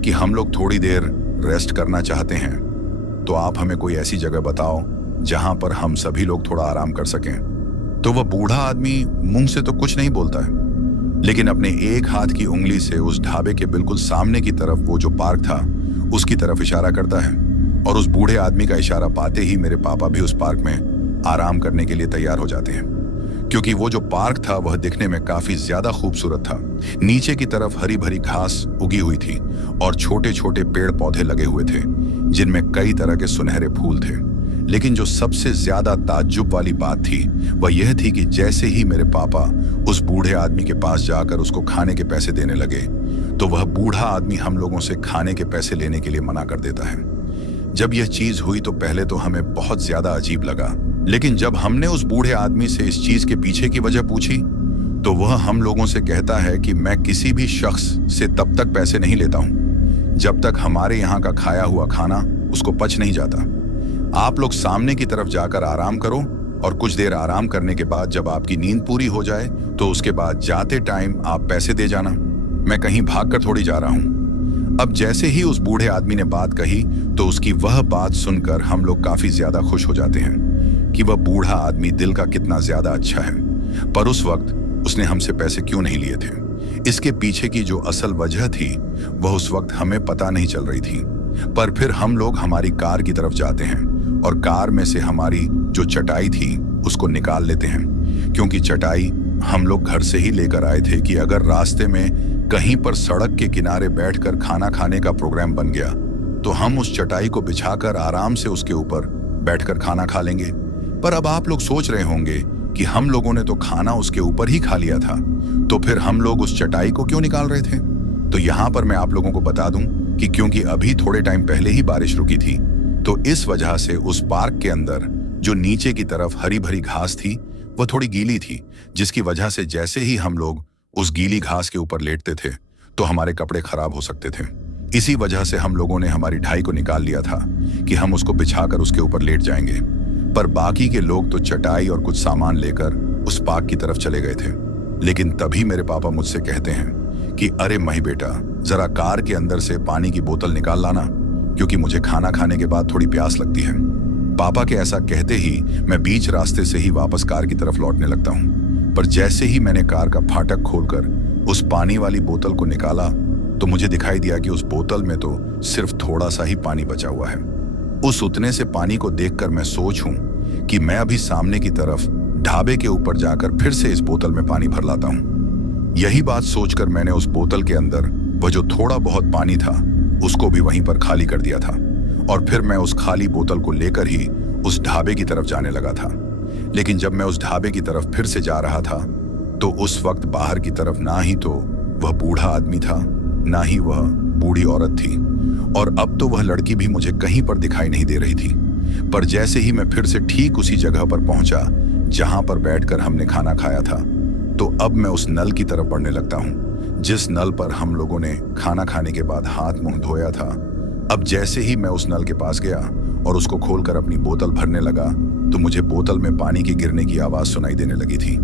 कि हम लोग थोड़ी देर रेस्ट करना चाहते हैं तो आप हमें कोई ऐसी जगह बताओ जहां पर हम सभी लोग थोड़ा आराम कर सकें। तो वह बूढ़ा आदमी मुंह से तो कुछ नहीं बोलता है लेकिन अपने एक हाथ की उंगली से उस ढाबे के बिल्कुल सामने की तरफ वो जो पार्क था उसकी तरफ इशारा करता है और उस बूढ़े आदमी का इशारा पाते ही मेरे पापा भी उस पार्क में आराम करने के लिए तैयार हो जाते हैं क्योंकि वो जो पार्क था वह दिखने में काफी ज्यादा खूबसूरत था। नीचे की तरफ हरी भरी घास उगी हुई थी और छोटे छोटे पेड़ पौधे लगे हुए थे जिनमें कई तरह के सुनहरे फूल थे। लेकिन जो सबसे ज्यादा ताज्जुब वाली बात थी वह यह थी कि जैसे ही मेरे पापा उस बूढ़े आदमी के पास जाकर उसको खाने के पैसे देने लगे तो वह बूढ़ा आदमी हम लोगों से खाने के पैसे लेने के लिए मना कर देता है। जब यह चीज हुई तो पहले तो हमें बहुत ज्यादा अजीब लगा लेकिन जब हमने उस बूढ़े आदमी से इस चीज के पीछे की वजह पूछी तो वह हम लोगों से कहता है कि मैं किसी भी शख्स से तब तक पैसे नहीं लेता हूं जब तक हमारे यहाँ का खाया हुआ खाना उसको पच नहीं जाता। आप लोग सामने की तरफ जाकर आराम करो और कुछ देर आराम करने के बाद जब आपकी नींद पूरी हो जाए तो उसके बाद जाते टाइम आप पैसे दे जाना। मैं कहीं भाग कर थोड़ी जा रहा हूं। अब जैसे ही उस बूढ़े आदमी ने बात कही तो उसकी वह बात सुनकर हम लोग काफी ज्यादा खुश हो जाते हैं कि वह बूढ़ा आदमी दिल का कितना ज्यादा अच्छा है। पर उस वक्त उसने हमसे पैसे क्यों नहीं लिए थे इसके पीछे की जो असल वजह थी वह उस वक्त हमें पता नहीं चल रही थी। पर फिर हम लोग हमारी कार की तरफ जाते हैं और कार में से हमारी जो चटाई थी उसको निकाल लेते हैं क्योंकि चटाई हम लोग घर से ही लेकर आए थे कि अगर रास्ते में कहीं पर सड़क के किनारे बैठकर खाना खाने का प्रोग्राम बन गया तो हम उस चटाई को बिछाकर आराम से उसके ऊपर बैठकर खाना खा लेंगे। पर अब आप लोग सोच रहे होंगे कि हम लोगों ने तो खाना उसके ऊपर ही खा लिया था तो फिर हम लोग उस चटाई को क्यों निकाल रहे थे। तो यहाँ पर मैं आप लोगों को बता दूं कि क्योंकि अभी थोड़े टाइम पहले ही बारिश रुकी थी तो इस वजह से उस पार्क के अंदर जो नीचे की तरफ हरी भरी घास थी वो थोड़ी गीली थी, जिसकी वजह से जैसे ही हम लोग उस गीली घास के ऊपर लेटते थे तो हमारे कपड़े खराब हो सकते थे। इसी वजह से हम लोगों ने हमारी ढाई को निकाल लिया था कि हम उसको बिछाकर उसके ऊपर लेट जाएंगे। पर बाकी के लोग तो चटाई और कुछ सामान लेकर उस पार्क की तरफ चले गए थे। लेकिन तभी मेरे पापा मुझसे कहते हैं कि अरे मही बेटा, जरा कार के अंदर से पानी की बोतल निकाल लाना, क्योंकि मुझे खाना खाने के बाद थोड़ी प्यास लगती है। पापा के ऐसा कहते ही मैं बीच रास्ते से ही वापस कार की तरफ लौटने लगता हूँ। पर जैसे ही मैंने कार का फाटक खोलकर उस पानी वाली बोतल को निकाला तो मुझे दिखाई दिया कि उस बोतल में तो सिर्फ थोड़ा सा ही पानी बचा हुआ है। उस उतने से पानी को देखकर मैं सोचूं कि मैं अभी सामने की तरफ ढाबे के ऊपर जाकर फिर से इस बोतल में पानी भर लाता हूँ। यही बात सोचकर मैंने उस बोतल के अंदर वह जो थोड़ा बहुत पानी था उसको भी वहीं पर खाली कर दिया था और फिर मैं उस खाली बोतल को लेकर ही उस ढाबे की तरफ जाने लगा था। लेकिन जब मैं उस ढाबे की तरफ फिर से जा रहा था तो उस वक्त बाहर की तरफ ना ही तो वह बूढ़ा आदमी था, ना ही वह बूढ़ी औरत थी, और अब तो वह लड़की भी मुझे कहीं पर दिखाई नहीं दे रही थी। पर जैसे ही मैं फिर से ठीक उसी जगह पर पहुंचा जहां पर बैठकर हमने खाना खाया था, तो अब मैं उस नल की तरफ बढ़ने लगता हूं जिस नल पर हम लोगों ने खाना खाने के बाद हाथ मुंह धोया था। अब जैसे ही मैं उस नल के पास गया और उसको खोलकर अपनी बोतल भरने लगा तो मुझे बोतल में पानी के गिरने की आवाज सुनाई देने लगी थी।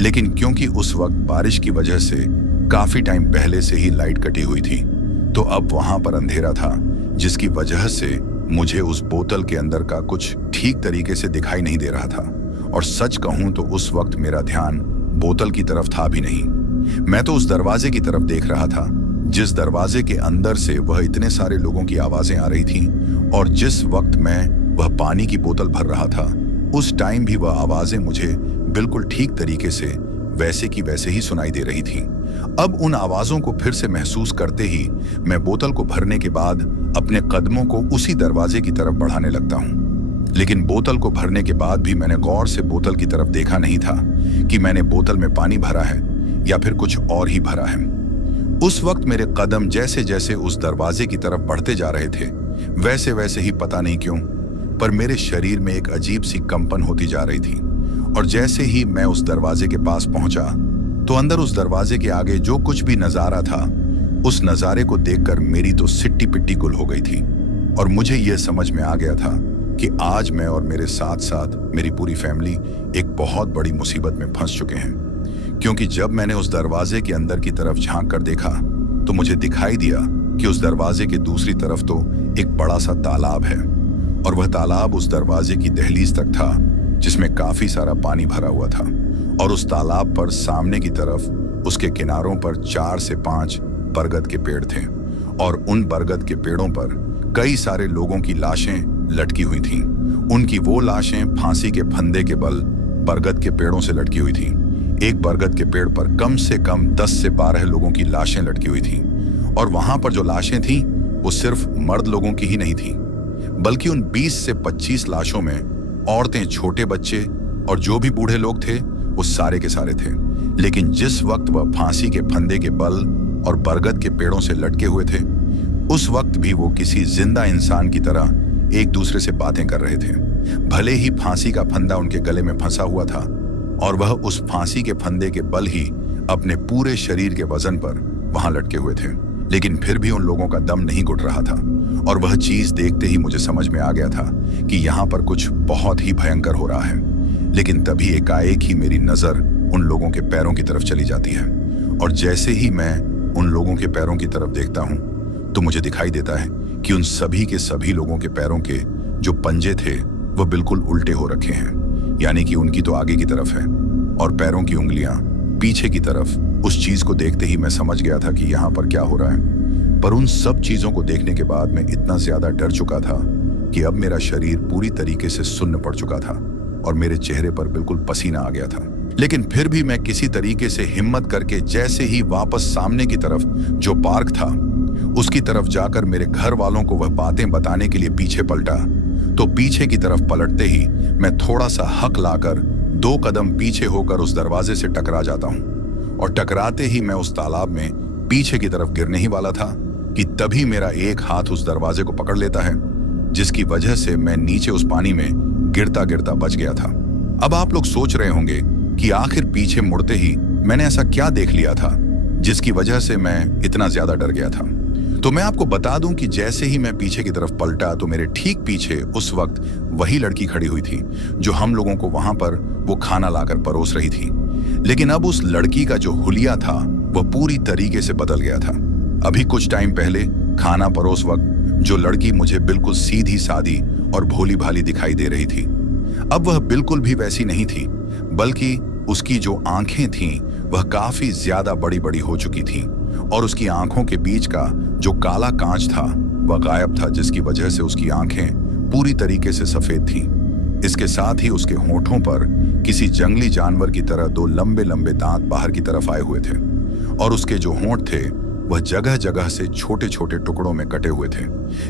लेकिन क्योंकि उस वक्त बारिश की वजह से काफी टाइम पहले से ही लाइट कटी हुई थी तो अब वहां पर अंधेरा था, जिसकी वजह से मुझे उस बोतल के अंदर का कुछ ठीक तरीके से दिखाई नहीं दे रहा था। और सच कहूं तो उस वक्त मेरा ध्यान बोतल की तरफ था भी नहीं। मैं तो उस दरवाजे की तरफ देख रहा था जिस दरवाजे के अंदर से वह इतने सारे लोगों की आवाजें आ रही थीं, और जिस वक्त मैं वह पानी की बोतल भर रहा था उस टाइम भी वह आवाजें मुझे बिल्कुल ठीक तरीके से वैसे की वैसे ही सुनाई दे रही थीं। अब उन आवाजों को फिर से महसूस करते ही मैं बोतल को भरने के बाद अपने कदमों को उसी दरवाजे की तरफ बढ़ाने लगता हूं। लेकिन बोतल को भरने के बाद भी मैंने गौर से बोतल की तरफ देखा नहीं था कि मैंने बोतल में पानी भरा है या फिर कुछ और ही भरा है। उस वक्त मेरे कदम जैसे जैसे उस दरवाजे की तरफ बढ़ते जा रहे थे वैसे वैसे ही पता नहीं क्यों पर मेरे शरीर में एक अजीब सी कंपन होती जा रही थी। और जैसे ही मैं उस दरवाजे के पास पहुंचा तो अंदर उस दरवाजे के आगे जो कुछ भी नजारा था उस नजारे को देखकर मेरी तो सिट्टी पिट्टी गुल हो गई थी। और मुझे यह समझ में आ गया था कि आज मैं और मेरे साथ साथ मेरी पूरी फैमिली एक बहुत बड़ी मुसीबत में फंस चुके हैं। क्योंकि जब मैंने उस दरवाजे के अंदर की तरफ झांक कर देखा तो मुझे दिखाई दिया कि उस दरवाजे के दूसरी तरफ तो एक बड़ा सा तालाब है, और वह तालाब उस दरवाजे की दहलीज तक था जिसमें काफी सारा पानी भरा हुआ था। और उस तालाब पर सामने की तरफ उसके किनारों पर 4 से 5 बरगद के पेड़ थे, और उन बरगद के पेड़ों पर कई सारे लोगों की लाशें लटकी हुई थीं। उनकी वो लाशें फांसी के फंदे के बल बरगद के पेड़ों से लटकी हुई थीं। एक बरगद के पेड़ पर कम से कम 10 से 12 लोगों की लाशें लटकी हुई थीं, और वहां पर जो लाशें थीं वो सिर्फ मर्द लोगों की ही नहीं थीं, बल्कि उन 20 से 25 लाशों में औरतें, छोटे बच्चे और जो भी बूढ़े लोग थे वो सारे के सारे थे। लेकिन जिस वक्त वह फांसी के फंदे के बल और बरगद के पेड़ों से लटके हुए थे उस वक्त भी वो किसी जिंदा इंसान की तरह एक दूसरे से बातें कर रहे थे। भले ही फांसी का फंदा उनके गले में फंसा हुआ था और वह उस फांसी के फंदे के बल ही अपने पूरे शरीर के वजन पर वहां लटके हुए थे, लेकिन फिर भी उन लोगों का दम नहीं घुट रहा था। और वह चीज देखते ही मुझे समझ में आ गया था कि यहाँ पर कुछ बहुत ही भयंकर हो रहा है। लेकिन तभी एकाएक ही मेरी नजर उन लोगों के पैरों की तरफ चली जाती है, और जैसे ही मैं उन लोगों के पैरों की तरफ देखता हूँ तो मुझे दिखाई देता है कि उन सभी के सभी लोगों के पैरों के जो पंजे थे वह बिल्कुल उल्टे हो रखे हैं, यानी कि उनकी तो आगे की तरफ है और पैरों की उंगलियां पीछे की तरफ। उस चीज को देखते ही मैं समझ गया था कि यहाँ पर क्या हो रहा है। पर उन सब चीजों को देखने के बाद मैं इतना ज्यादा डर चुका था कि अब मेरा शरीर पूरी तरीके से सुन्न पड़ चुका था और मेरे चेहरे पर बिल्कुल पसीना आ गया था। लेकिन फिर भी मैं किसी तरीके से हिम्मत करके जैसे ही वापस सामने की तरफ जो पार्क था उसकी तरफ जाकर मेरे घर वालों को वह बातें बताने के लिए पीछे पलटा, तो पीछे की तरफ पलटते ही मैं थोड़ा सा हक लाकर 2 कदम पीछे होकर उस दरवाजे से टकरा जाता हूं। और टकराते ही मैं उस तालाब में पीछे की तरफ गिरने ही वाला था कि तभी मेरा एक हाथ उस दरवाजे को पकड़ लेता है, जिसकी वजह से मैं नीचे उस पानी में गिरता गिरता बच गया था। अब आप लोग सोच रहे होंगे कि आखिर पीछे मुड़ते ही मैंने ऐसा क्या देख लिया था जिसकी वजह से मैं इतना ज्यादा डर गया था। तो मैं आपको बता दूं कि जैसे ही मैं पीछे की तरफ पलटा तो मेरे ठीक पीछे उस वक्त वही लड़की खड़ी हुई थी जो हम लोगों को वहां पर वो खाना लाकर परोस रही थी। लेकिन अब उस लड़की का जो हुलिया था वह पूरी तरीके से बदल गया था। अभी कुछ टाइम पहले खाना परोस वक्त जो लड़की मुझे बिल्कुल सीधी सादी और भोली भाली दिखाई दे रही थी, अब वह बिल्कुल भी वैसी नहीं थी, बल्कि उसकी जो आंखें थीं वह काफी ज्यादा बड़ी बड़ी हो चुकी थीं और उसकी आंखों के बीच का जो काला कांच था वह गायब था, जिसकी वजह से उसकी आंखें पूरी तरीके से सफेद थीं। इसके साथ ही उसके होठों पर किसी जंगली जानवर की तरह दो लंबे लंबे दांत बाहर की तरफ आए हुए थे और उसके जो होंठ थे वह जगह जगह से छोटे छोटे टुकड़ों में कटे हुए थे,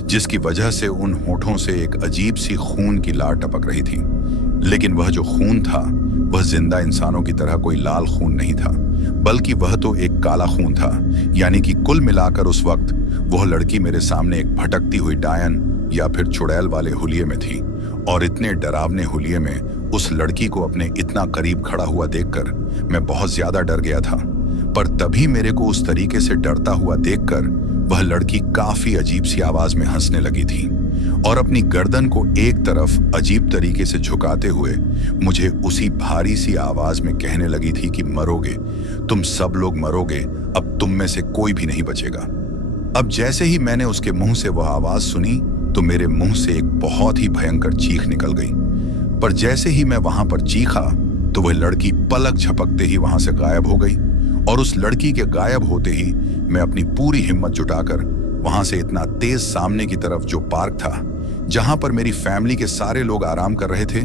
जिसकी वजह से उन होठों से एक अजीब सी खून की लार टपक रही थी। लेकिन वह जो खून था वह जिंदा इंसानों की तरह कोई लाल खून नहीं था, बल्कि वह तो एक काला खून था। यानी कि कुल मिलाकर उस वक्त वह लड़की मेरे सामने एक भटकती हुई डायन या फिर चुड़ैल वाले हुलिये में थी। और इतने डरावने हुलिये में उस लड़की को अपने इतना करीब खड़ा हुआ देखकर मैं बहुत ज्यादा डर गया था। पर तभी मेरे को उस तरीके से डरता हुआ देखकर वह लड़की काफी अजीब सी आवाज में हंसने लगी थी और अपनी गर्दन को एक तरफ अजीब तरीके से झुकाते हुए मुझे उसी भारी सी आवाज में कहने लगी थी कि मरोगे, तुम सब लोग मरोगे, अब तुम में से कोई भी नहीं बचेगा। अब जैसे ही मैंने उसके मुंह से वह आवाज सुनी तो मेरे मुंह से एक बहुत ही भयंकर चीख निकल गई। पर जैसे ही मैं वहां पर चीखा तो वह लड़की पलक झपकते ही वहां से गायब हो गई और उस लड़की के गायब होते ही मैं अपनी पूरी हिम्मत जुटाकर वहां से इतना तेज सामने की तरफ जो पार्क था जहां पर मेरी फैमिली के सारे लोग आराम कर रहे थे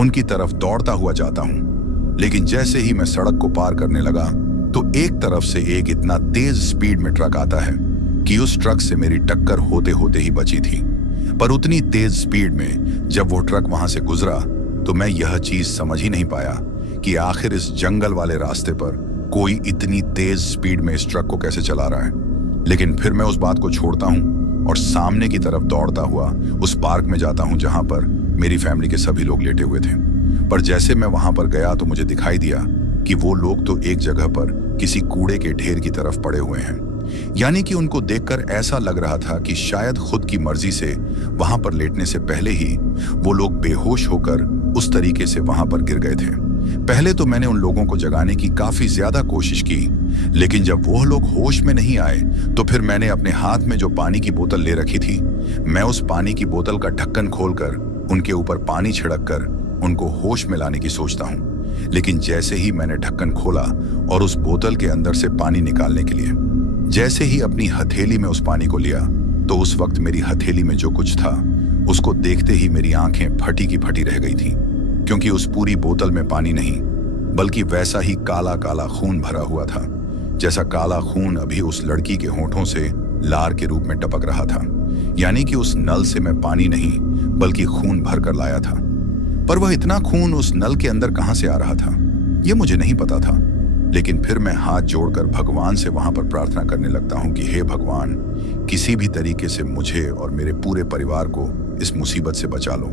उनकी तरफ दौड़ता हुआ जाता हूं। लेकिन जैसे ही मैं सड़क को पार करने लगा तो एक तरफ से एक इतना तेज स्पीड में ट्रक आता है कि उस ट्रक से मेरी टक्कर होते होते ही बची थी। पर उतनी तेज स्पीड में जब वो ट्रक वहां से गुजरा तो मैं यह चीज समझ ही नहीं पाया कि आखिर इस जंगल वाले रास्ते पर कोई इतनी तेज स्पीड में इस ट्रक को कैसे चला रहा है। लेकिन फिर मैं उस बात को छोड़ता हूं और सामने की तरफ दौड़ता हुआ उस पार्क में जाता हूं जहां पर मेरी फैमिली के सभी लोग लेटे हुए थे। पर जैसे मैं वहां पर गया तो मुझे दिखाई दिया कि वो लोग तो एक जगह पर किसी कूड़े के ढेर की तरफ पड़े हुए हैं। यानी कि उनको देखकर ऐसा लग रहा था कि शायद खुद की मर्जी से वहां पर लेटने से पहले ही वो लोग बेहोश होकर उस तरीके से वहां पर गिर गए थे। पहले तो मैंने उन लोगों को जगाने की काफी ज्यादा कोशिश की, लेकिन जब वो लोग होश में नहीं आए तो फिर मैंने अपने हाथ में जो पानी की बोतल ले रखी थी, मैं उस पानी की बोतल का ढक्कन खोलकर उनके ऊपर पानी छिड़क कर उनको होश में लाने की सोचता हूँ। लेकिन जैसे ही मैंने ढक्कन खोला और उस बोतल के अंदर से पानी निकालने के लिए जैसे ही अपनी हथेली में उस पानी को लिया तो उस वक्त मेरी हथेली में जो कुछ था उसको देखते ही मेरी आंखें फटी की फटी रह गई थी, क्योंकि उस पूरी बोतल में पानी नहीं बल्कि वैसा ही काला काला खून भरा हुआ था जैसा काला खून अभी उस लड़की के होठों से लार के रूप में टपक रहा था। यानी कि उस नल से मैं पानी नहीं बल्कि खून भर कर लाया था। पर वह इतना खून उस नल के अंदर कहां से आ रहा था यह मुझे नहीं पता था। लेकिन फिर मैं हाथ जोड़कर भगवान से वहां पर प्रार्थना करने लगता हूं कि हे भगवान, किसी भी तरीके से मुझे और मेरे पूरे परिवार को इस मुसीबत से बचा लो।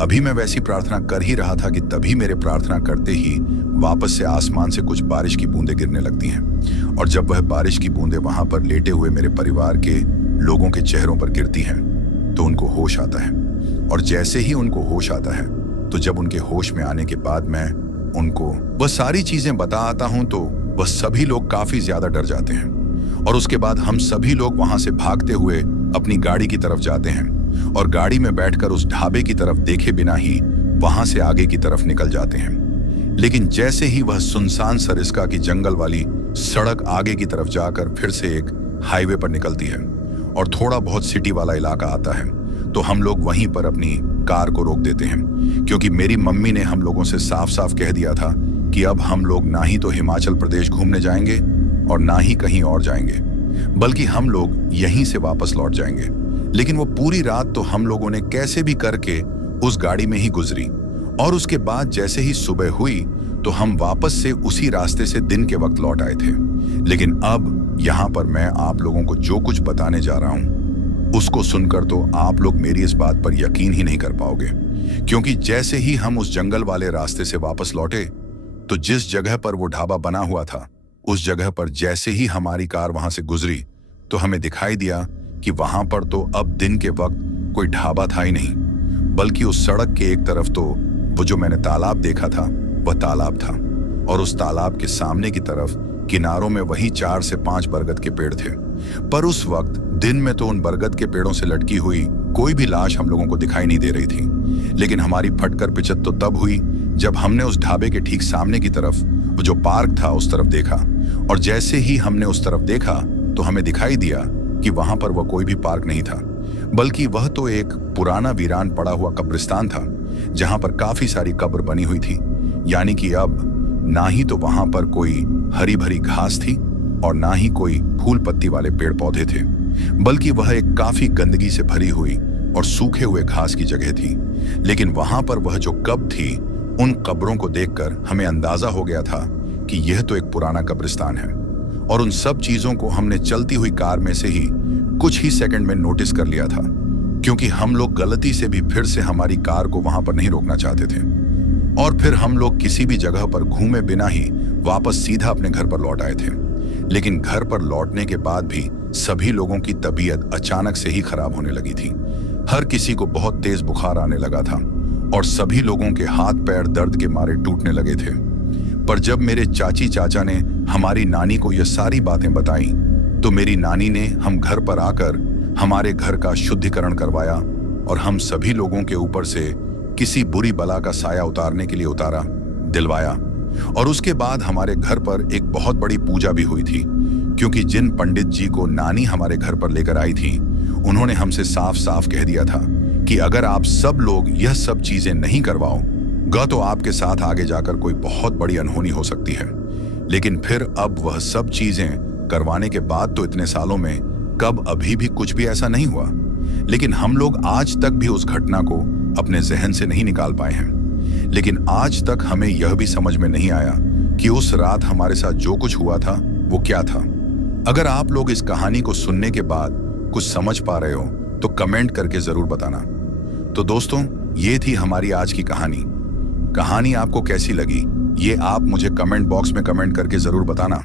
अभी मैं वैसी प्रार्थना कर ही रहा था कि तभी मेरे प्रार्थना करते ही वापस से आसमान से कुछ बारिश की बूंदें गिरने लगती हैं। और जब वह बारिश की बूंदें वहां पर लेटे हुए मेरे परिवार के लोगों के चेहरों पर गिरती हैं तो उनको होश आता है। और जैसे ही उनको होश आता है तो जब उनके होश में आने के बाद मैं उनको वह सारी चीजें बता आता हूं तो वह सभी लोग काफी ज्यादा डर जाते हैं। और उसके बाद हम सभी लोग वहां से भागते हुए अपनी गाड़ी की तरफ जाते हैं और गाड़ी में बैठकर उस ढाबे की तरफ देखे बिना ही वहां से आगे की तरफ निकल जाते हैं। लेकिन जैसे ही वह सुनसान सरिस्का की जंगल वाली सड़क आगे की तरफ जाकर फिर से एक हाईवे पर निकलती है और थोड़ा बहुत सिटी वाला इलाका आता है तो हम लोग वहीं पर अपनी कार को रोक देते हैं, क्योंकि मेरी मम्मी ने हम लोगों से साफ साफ कह दिया था कि अब हम लोग ना ही तो हिमाचल प्रदेश घूमने जाएंगे और ना ही कहीं और जाएंगे, बल्कि हम लोग यहीं से वापस लौट जाएंगे। लेकिन वो पूरी रात तो हम लोगों ने कैसे भी करके उस गाड़ी में ही गुजरी और उसके बाद जैसे ही सुबह हुई तो हम वापस से उसी रास्ते से दिन के वक्त लौट आए थे। लेकिन अब यहाँ पर मैं आप लोगों को जो कुछ बताने जा रहा हूँ उसको सुनकर तो आप लोग मेरी इस बात पर यकीन ही नहीं कर पाओगे, क्योंकि जैसे ही हम उस जंगल वाले रास्ते से वापस लौटे, तो जिस जगह पर वो ढाबा बना हुआ था, उस जगह पर जैसे ही हमारी कार वहां से गुजरी, तो हमें दिखाई दिया कि वहां पर तो अब दिन के वक्त कोई ढाबा था ही नहीं, बल्कि उस सड़क के एक तरफ तो वो जो मैंने तालाब देखा था वह तालाब था, और उस तालाब के सामने की तरफ किनारों में वही 4 से 5 बरगद के पेड़ थे। पर उस वक्त दिन में तो उन बरगद के पेड़ों से लटकी हुई कोई भी लाश हम लोगों को दिखाई नहीं दे रही थी। लेकिन हमारी फटकर पिचत तो तब हुई जब हमने उस ढाबे के ठीक सामने की तरफ वो जो पार्क था उस तरफ देखा, और जैसे ही हमने उस तरफ देखा तो हमें दिखाई दिया कि वहां पर वह कोई भी पार्क नहीं था, बल्कि वह तो एक पुराना वीरान पड़ा हुआ कब्रिस्तान था, जहां पर काफी सारी कब्र बनी हुई थी। यानी कि अब ना ही तो वहां पर कोई हरी भरी घास थी और ना ही कोई फूल पत्ती वाले पेड़ पौधे थे, बल्कि वह एक काफी गंदगी से भरी हुई और सूखे हुए घास की जगह थी। लेकिन वहां पर वह जो कब्र थी, उन कब्रों को देखकर हमें अंदाजा हो गया था कि यह तो एक पुराना कब्रिस्तान है, और उन सब चीजों को हमने चलती हुई कार में से ही कुछ ही सेकंड में नोटिस कर लिया था, क्योंकि हम लोग गलती से भी फिर से हमारी कार को वहां पर नहीं रोकना चाहते थे। और फिर हम लोग किसी भी जगह पर घूमे बिना ही वापस सीधा अपने घर पर लौट आए थे। लेकिन घर पर लौटने के बाद भी सभी लोगों की तबीयत अचानक से ही खराब होने लगी थी। हर किसी को बहुत तेज बुखार आने लगा था और सभी लोगों के हाथ पैर दर्द के मारे टूटने लगे थे। पर जब मेरे चाची चाचा ने हमारी नानी को यह सारी बातें बताई, तो मेरी नानी ने हम घर पर आकर हमारे घर का शुद्धिकरण करवाया और हम सभी लोगों के ऊपर से किसी बुरी बला का साया उतारने के लिए दिलवाया। और उसके बाद हमारे घर पर एक बहुत बड़ी पूजा भी हुई थी, क्योंकि जिन पंडित जी को नानी हमारे घर पर लेकर आई थी, उन्होंने हमसे साफ साफ कह दिया था कि अगर आप सब लोग यह सब चीजें नहीं करवाओगे तो आपके साथ आगे जाकर कोई बहुत बड़ी अनहोनी हो सकती है। लेकिन फिर अब वह सब चीजें करवाने के बाद तो इतने सालों में कब अभी भी कुछ भी ऐसा नहीं हुआ। लेकिन हम लोग आज तक भी उस घटना को अपने जहन से नहीं निकाल पाए हैं। लेकिन आज तक हमें यह भी समझ में नहीं आया कि उस रात हमारे साथ जो कुछ हुआ था वो क्या था। अगर आप लोग इस कहानी को सुनने के बाद कुछ समझ पा रहे हो तो कमेंट करके जरूर बताना। तो दोस्तों, ये थी हमारी आज की कहानी। आपको कैसी लगी ये आप मुझे कमेंट बॉक्स में कमेंट करके जरूर बताना।